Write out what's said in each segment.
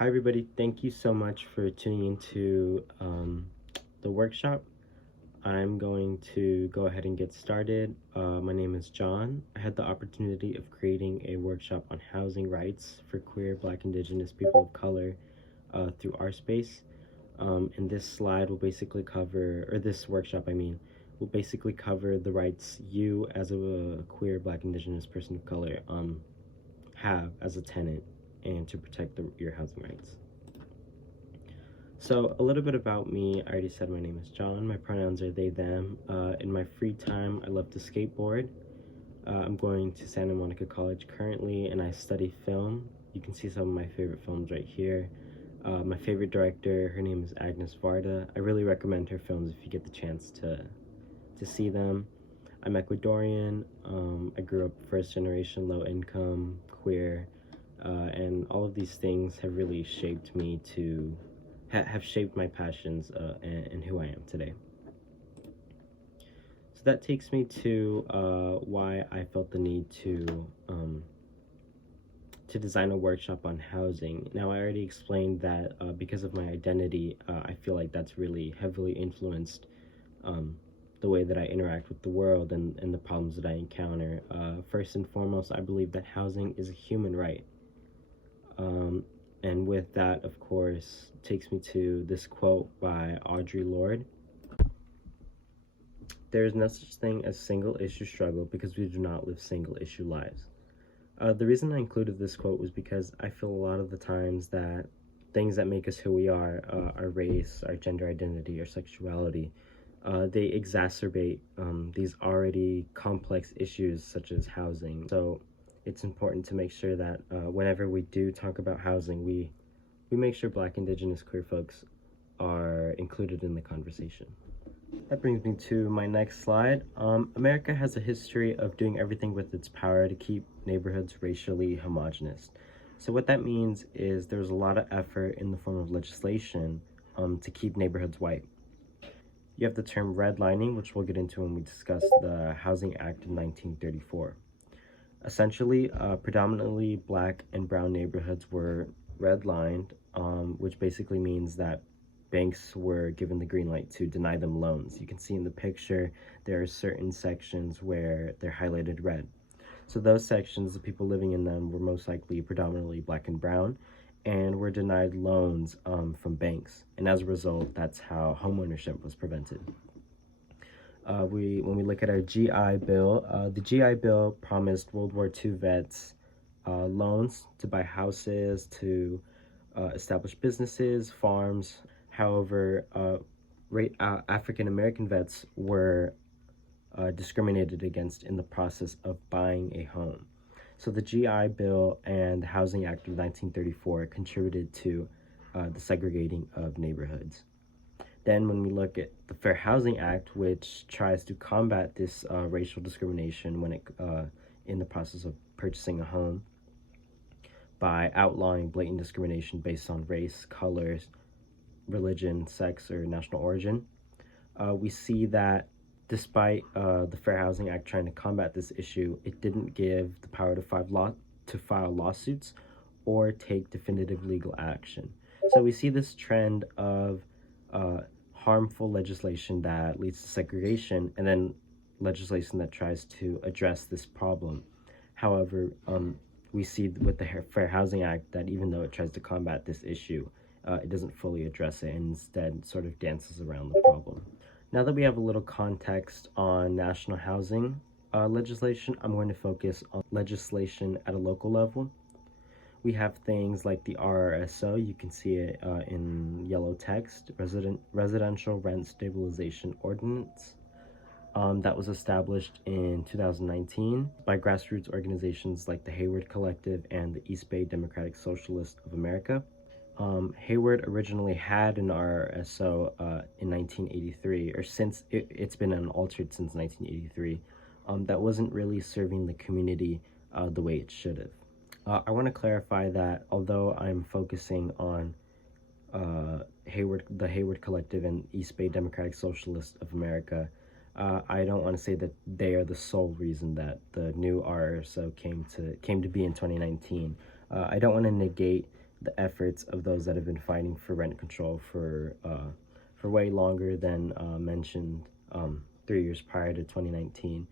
Hi everybody, thank you so much for tuning into the workshop. I'm going to go ahead and get started. My name is John. I had the opportunity of creating a workshop on housing rights for queer, Black, Indigenous people of color through our space. And this slide will basically cover, or this workshop will basically cover the rights you as a queer, Black, Indigenous person of color have as a tenant and to protect your housing rights. So a little bit about me. I already said my name is John. My pronouns are they, them. In my free time, I love to skateboard. I'm going to Santa Monica College currently, and I study film. You can see some of my favorite films right here. My favorite director, her name is Agnes Varda. I really recommend her films if you get the chance to see them. I'm Ecuadorian. I grew up first generation, low income, queer, and all of these things have really shaped me to have shaped my passions and who I am today. So that takes me to why I felt the need to design a workshop on housing. Now, I already explained that because of my identity, I feel like that's really heavily influenced the way that I interact with the world and the problems that I encounter. First and foremost, I believe that housing is a human right. And with that, of course, takes me to this quote by Audre Lorde. There is no such thing as single issue struggle because we do not live single issue lives. The reason I included this quote was because I feel a lot of the times that things that make us who we are, our race, our gender identity, our sexuality, they exacerbate these already complex issues such as housing. So it's important to make sure that whenever we do talk about housing, we make sure Black, Indigenous, queer folks are included in the conversation. That brings me to my next slide. America has a history of doing everything with its power to keep neighborhoods racially homogenous. So what that means is there's a lot of effort in the form of legislation to keep neighborhoods white. You have the term redlining, which we'll get into when we discuss the Housing Act of 1934. Essentially, predominantly Black and brown neighborhoods were redlined, which basically means that banks were given the green light to deny them loans. You can see in the picture, there are certain sections where they're highlighted red. So those sections, the people living in them were most likely predominantly Black and brown, and were denied loans from banks. And as a result, that's how homeownership was prevented. When we look at our GI Bill, the GI Bill promised World War II vets loans to buy houses, to establish businesses, farms. However, African American vets were discriminated against in the process of buying a home. So the GI Bill and the Housing Act of 1934 contributed to the segregating of neighborhoods. Then when we look at the Fair Housing Act, which tries to combat this racial discrimination when in the process of purchasing a home by outlawing blatant discrimination based on race, colors, religion, sex, or national origin, we see that despite the Fair Housing Act trying to combat this issue, it didn't give the power to file lawsuits or take definitive legal action. So we see this trend of harmful legislation that leads to segregation, and then legislation that tries to address this problem. However, we see with the Fair Housing Act that even though it tries to combat this issue, it doesn't fully address it and instead sort of dances around the problem. Now that we have a little context on national housing legislation, I'm going to focus on legislation at a local level. We have things like the RRSO, you can see it in yellow text, Residential Rent Stabilization Ordinance, that was established in 2019 by grassroots organizations like the Hayward Collective and the East Bay Democratic Socialists of America. Hayward originally had an RRSO in 1983, or since it's been unaltered since 1983, that wasn't really serving the community the way it should have. I want to clarify that although I'm focusing on the Hayward Collective and East Bay Democratic Socialists of America, I don't want to say that they are the sole reason that the new RRSO came to be in 2019. I don't want to negate the efforts of those that have been fighting for rent control for way longer than mentioned 3 years prior to 2019.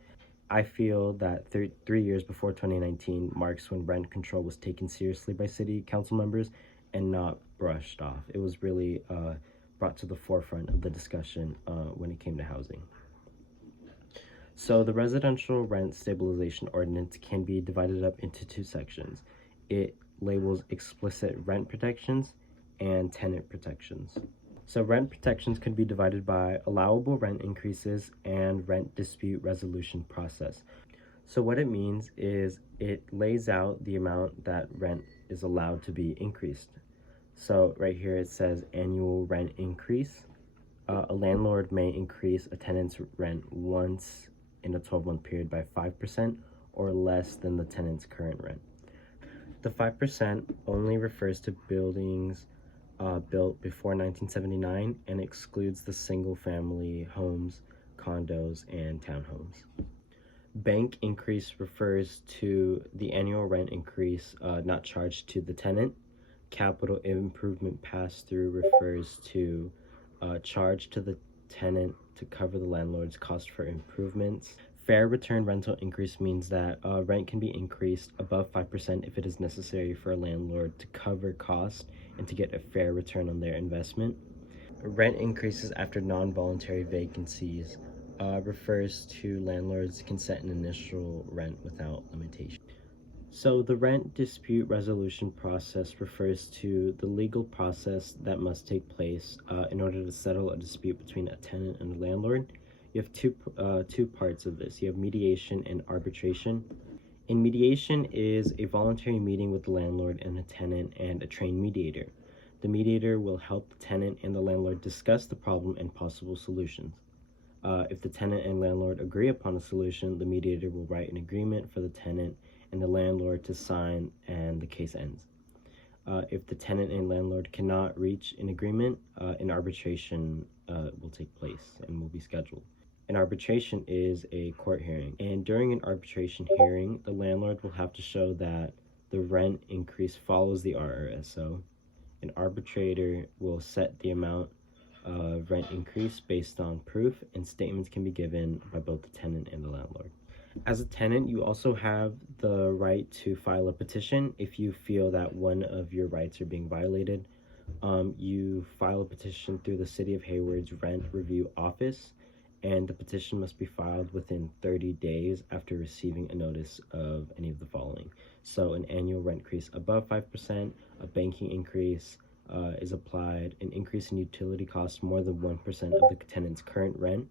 I feel that 3 years before 2019 marks when rent control was taken seriously by city council members and not brushed off. It was really brought to the forefront of the discussion when it came to housing. So the residential rent stabilization ordinance can be divided up into two sections. It labels explicit rent protections and tenant protections. So rent protections can be divided by allowable rent increases and rent dispute resolution process. So what it means is it lays out the amount that rent is allowed to be increased. So right here it says annual rent increase. A landlord may increase a tenant's rent once in a 12-month period by 5% or less than the tenant's current rent. The 5% only refers to buildings built before 1979 and excludes the single-family homes, condos, and townhomes. Bank increase refers to the annual rent increase not charged to the tenant. Capital improvement pass-through refers to charge to the tenant to cover the landlord's cost for improvements. Fair return rental increase means that rent can be increased above 5% if it is necessary for a landlord to cover costs and to get a fair return on their investment. Rent increases after non-voluntary vacancies refers to landlords' consent and initial rent without limitation. So the rent dispute resolution process refers to the legal process that must take place in order to settle a dispute between a tenant and a landlord. You have two parts of this. You have mediation and arbitration. In mediation is a voluntary meeting with the landlord and the tenant and a trained mediator. The mediator will help the tenant and the landlord discuss the problem and possible solutions. If the tenant and landlord agree upon a solution, the mediator will write an agreement for the tenant and the landlord to sign, and the case ends. If the tenant and landlord cannot reach an agreement, an arbitration will take place and will be scheduled. An arbitration is a court hearing, and during an arbitration hearing, the landlord will have to show that the rent increase follows the RRSO. An arbitrator will set the amount of rent increase based on proof, and statements can be given by both the tenant and the landlord. As a tenant, you also have the right to file a petition if you feel that one of your rights are being violated. You file a petition through the City of Hayward's Rent Review Office, and the petition must be filed within 30 days after receiving a notice of any of the following. So an annual rent increase above 5%, a banking increase is applied, an increase in utility costs more than 1% of the tenant's current rent,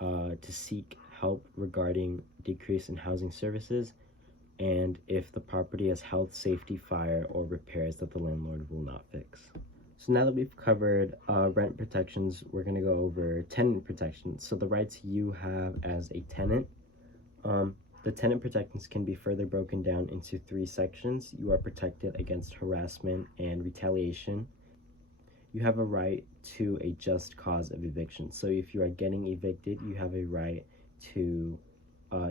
to seek help regarding decrease in housing services, and if the property has health, safety, fire, or repairs that the landlord will not fix. So now that we've covered rent protections, we're going to go over tenant protections. So the rights you have as a tenant. The tenant protections can be further broken down into 3 sections. You are protected against harassment and retaliation. You have a right to a just cause of eviction. So if you are getting evicted, you have a right to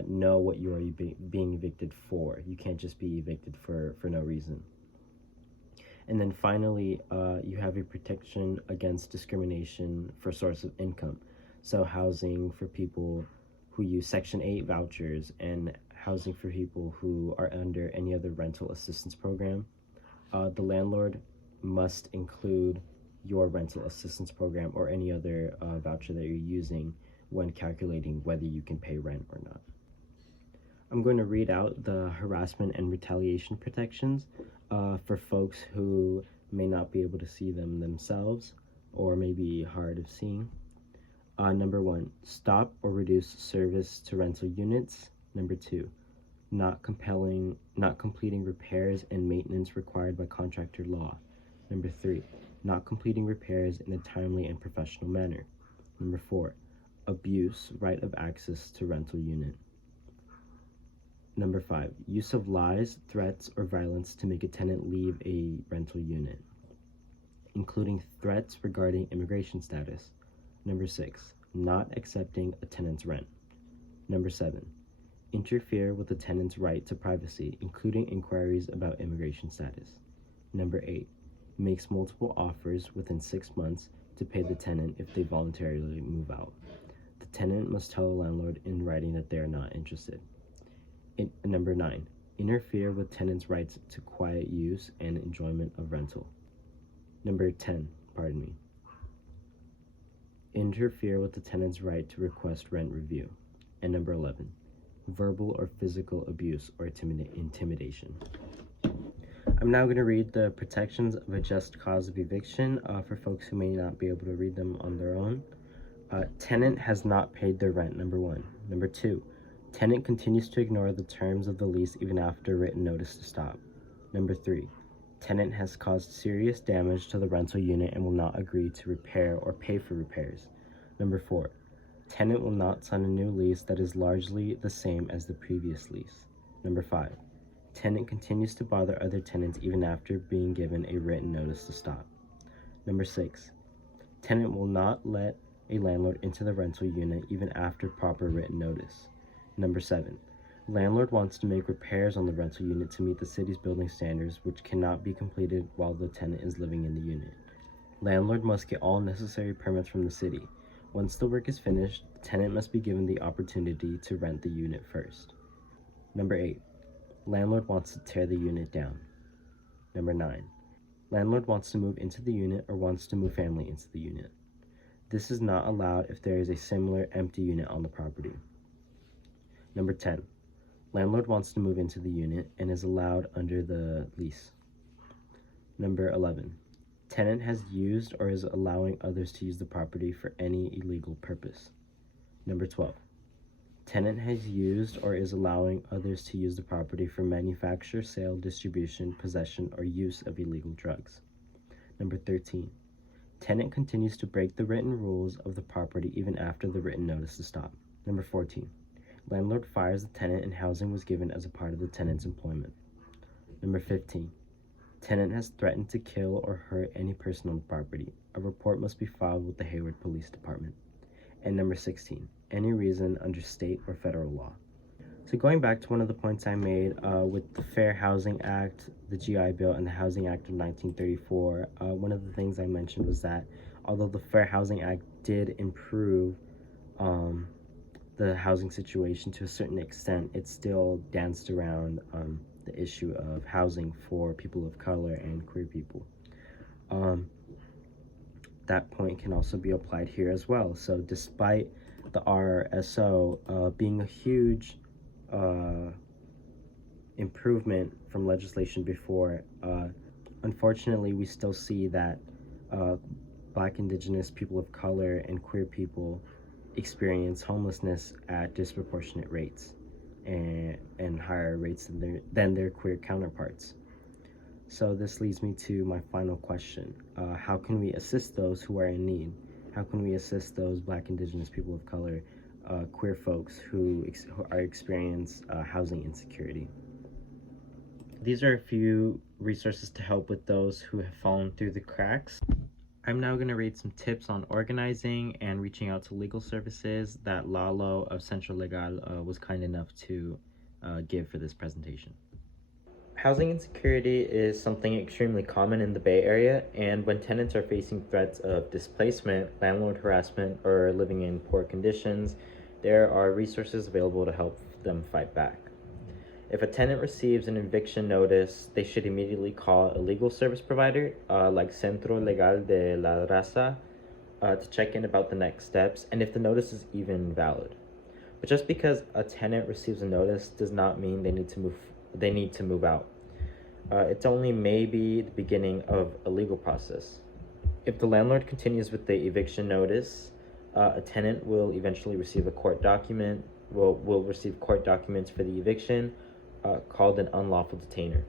know what you are being evicted for. You can't just be evicted for no reason. And then finally, you have a protection against discrimination for source of income. So housing for people who use Section 8 vouchers and housing for people who are under any other rental assistance program. The landlord must include your rental assistance program or any other voucher that you're using when calculating whether you can pay rent or not. I'm going to read out the harassment and retaliation protections for folks who may not be able to see them themselves or may be hard of seeing. Number 1, stop or reduce service to rental units. Number 2, not completing repairs and maintenance required by contractor law. Number 3, not completing repairs in a timely and professional manner. Number 4, abuse right of access to rental unit. Number 5, use of lies, threats, or violence to make a tenant leave a rental unit, including threats regarding immigration status. Number 6, not accepting a tenant's rent. Number 7, interfere with the tenant's right to privacy, including inquiries about immigration status. Number 8, makes multiple offers within 6 months to pay the tenant if they voluntarily move out. The tenant must tell the landlord in writing that they are not interested. Number 9, interfere with tenants' rights to quiet use and enjoyment of rental. Number 10, interfere with the tenant's right to request rent review. And number 11, verbal or physical abuse or intimidation. I'm now going to read the protections of a just cause of eviction for folks who may not be able to read them on their own. Tenant has not paid their rent, number 1. Number 2, tenant continues to ignore the terms of the lease even after written notice to stop. Number 3, tenant has caused serious damage to the rental unit and will not agree to repair or pay for repairs. Number 4, tenant will not sign a new lease that is largely the same as the previous lease. Number 5, tenant continues to bother other tenants even after being given a written notice to stop. Number 6, tenant will not let a landlord into the rental unit even after proper written notice. Number 7, landlord wants to make repairs on the rental unit to meet the city's building standards, which cannot be completed while the tenant is living in the unit. Landlord must get all necessary permits from the city. Once the work is finished, the tenant must be given the opportunity to rent the unit first. Number 8, landlord wants to tear the unit down. Number 9, landlord wants to move into the unit or wants to move family into the unit. This is not allowed if there is a similar empty unit on the property. Number 10, landlord wants to move into the unit and is allowed under the lease. Number 11, tenant has used or is allowing others to use the property for any illegal purpose. Number 12, tenant has used or is allowing others to use the property for manufacture, sale, distribution, possession, or use of illegal drugs. Number 13, tenant continues to break the written rules of the property even after the written notice to stop. Number 14, landlord fires the tenant and housing was given as a part of the tenant's employment. Number 15, tenant has threatened to kill or hurt any person on the property. A report must be filed with the Hayward Police Department. And number 16, any reason under state or federal law. So going back to one of the points I made with the Fair Housing Act, the GI Bill, and the Housing Act of 1934, one of the things I mentioned was that although the Fair Housing Act did improve the housing situation to a certain extent, it still danced around the issue of housing for people of color and queer people. That point can also be applied here as well. So despite the RSO being a huge improvement from legislation before, unfortunately we still see that Black, Indigenous, people of color, and queer people experience homelessness at disproportionate rates and higher rates than their queer counterparts. So this leads me to my final question. How can we assist those who are in need? How can we assist those Black, Indigenous, people of color, queer folks who are experience housing insecurity? These are a few resources to help with those who have fallen through the cracks. I'm now going to read some tips on organizing and reaching out to legal services that Lalo of Centro Legal was kind enough to give for this presentation. Housing insecurity is something extremely common in the Bay Area, and when tenants are facing threats of displacement, landlord harassment, or living in poor conditions, there are resources available to help them fight back. If a tenant receives an eviction notice, they should immediately call a legal service provider like Centro Legal de la Raza to check in about the next steps and if the notice is even valid. But just because a tenant receives a notice does not mean they need to move out. It's only maybe the beginning of a legal process. If the landlord continues with the eviction notice, a tenant will eventually receive a court document, will receive court documents for the eviction, called an unlawful detainer.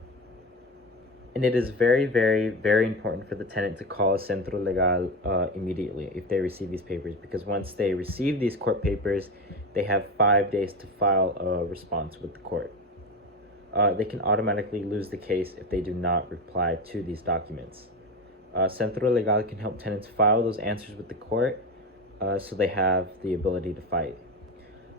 And it is very, very, very important for the tenant to call Centro Legal immediately if they receive these papers, because once they receive these court papers, they have 5 days to file a response with the court. They can automatically lose the case if they do not reply to these documents. Centro Legal can help tenants file those answers with the court so they have the ability to fight.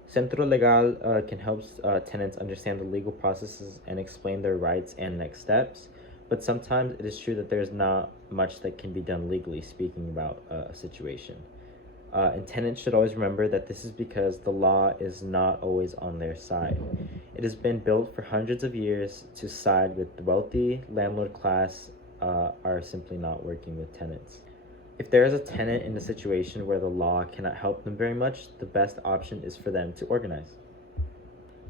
Centro Legal can help tenants understand the legal processes and explain their rights and next steps. But sometimes it is true that there's not much that can be done legally speaking about a situation. And tenants should always remember that this is because the law is not always on their side. It has been built for hundreds of years to side with the wealthy. Landlord class are simply not working with tenants. If there is a tenant in a situation where the law cannot help them very much, the best option is for them to organize.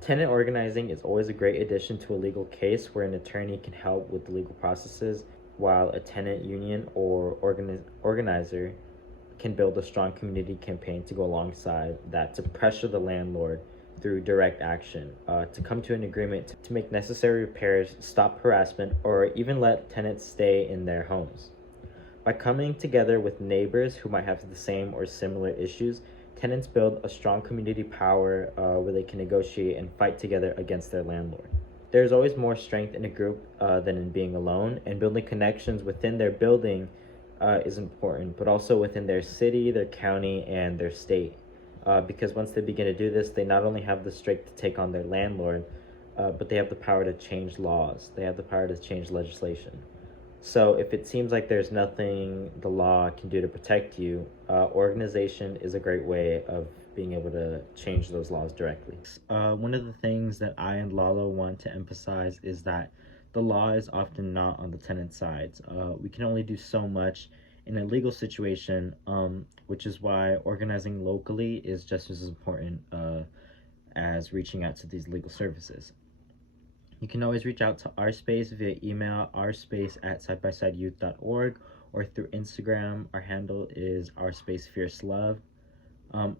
Tenant organizing is always a great addition to a legal case where an attorney can help with the legal processes, while a tenant union or organizer can build a strong community campaign to go alongside that to pressure the landlord through direct action, to come to an agreement to make necessary repairs, stop harassment, or even let tenants stay in their homes. By coming together with neighbors who might have the same or similar issues, tenants build a strong community power where they can negotiate and fight together against their landlord. There's always more strength in a group than in being alone, and building connections within their building is important, but also within their city, their county, and their state. Because once they begin to do this, they not only have the strength to take on their landlord, but they have the power to change laws. They have the power to change legislation. So if it seems like there's nothing the law can do to protect you, organization is a great way of being able to change those laws directly. One of the things that I and Lalo want to emphasize is that the law is often not on the tenant sides. We can only do so much in a legal situation, which is why organizing locally is just as important as reaching out to these legal services. You can always reach out to our space via email, ourspace@sidebysideyouth.org, or through Instagram. Our handle is ourspace_fierce_love.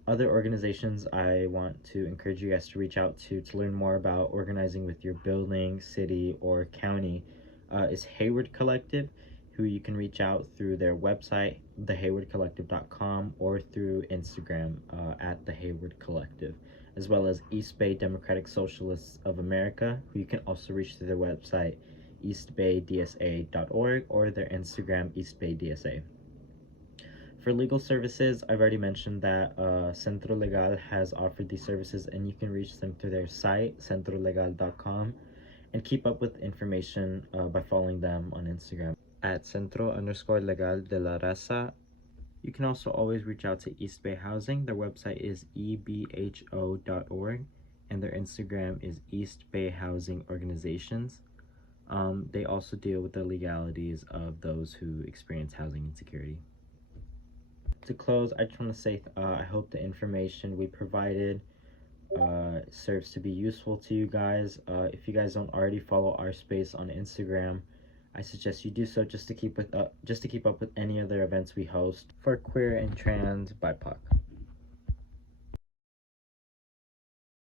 Other organizations I want to encourage you guys to reach out to learn more about organizing with your building, city, or county is Hayward Collective, who you can reach out through their website, thehaywardcollective.com, or through Instagram at the Hayward Collective, as well as East Bay Democratic Socialists of America, who you can also reach through their website, eastbaydsa.org, or their Instagram, eastbaydsa. For legal services, I've already mentioned that Centro Legal has offered these services, and you can reach them through their site, centrolegal.com, and keep up with information by following them on Instagram at centro_legal de la raza. You can also always reach out to East Bay Housing. Their website is ebho.org, and their Instagram is East Bay Housing Organizations. They also deal with the legalities of those who experience housing insecurity. To close, I just want to say I hope the information we provided serves to be useful to you guys. If you guys don't already follow our space on Instagram, I suggest you do so just to keep up with any other events we host for queer and trans BIPOC.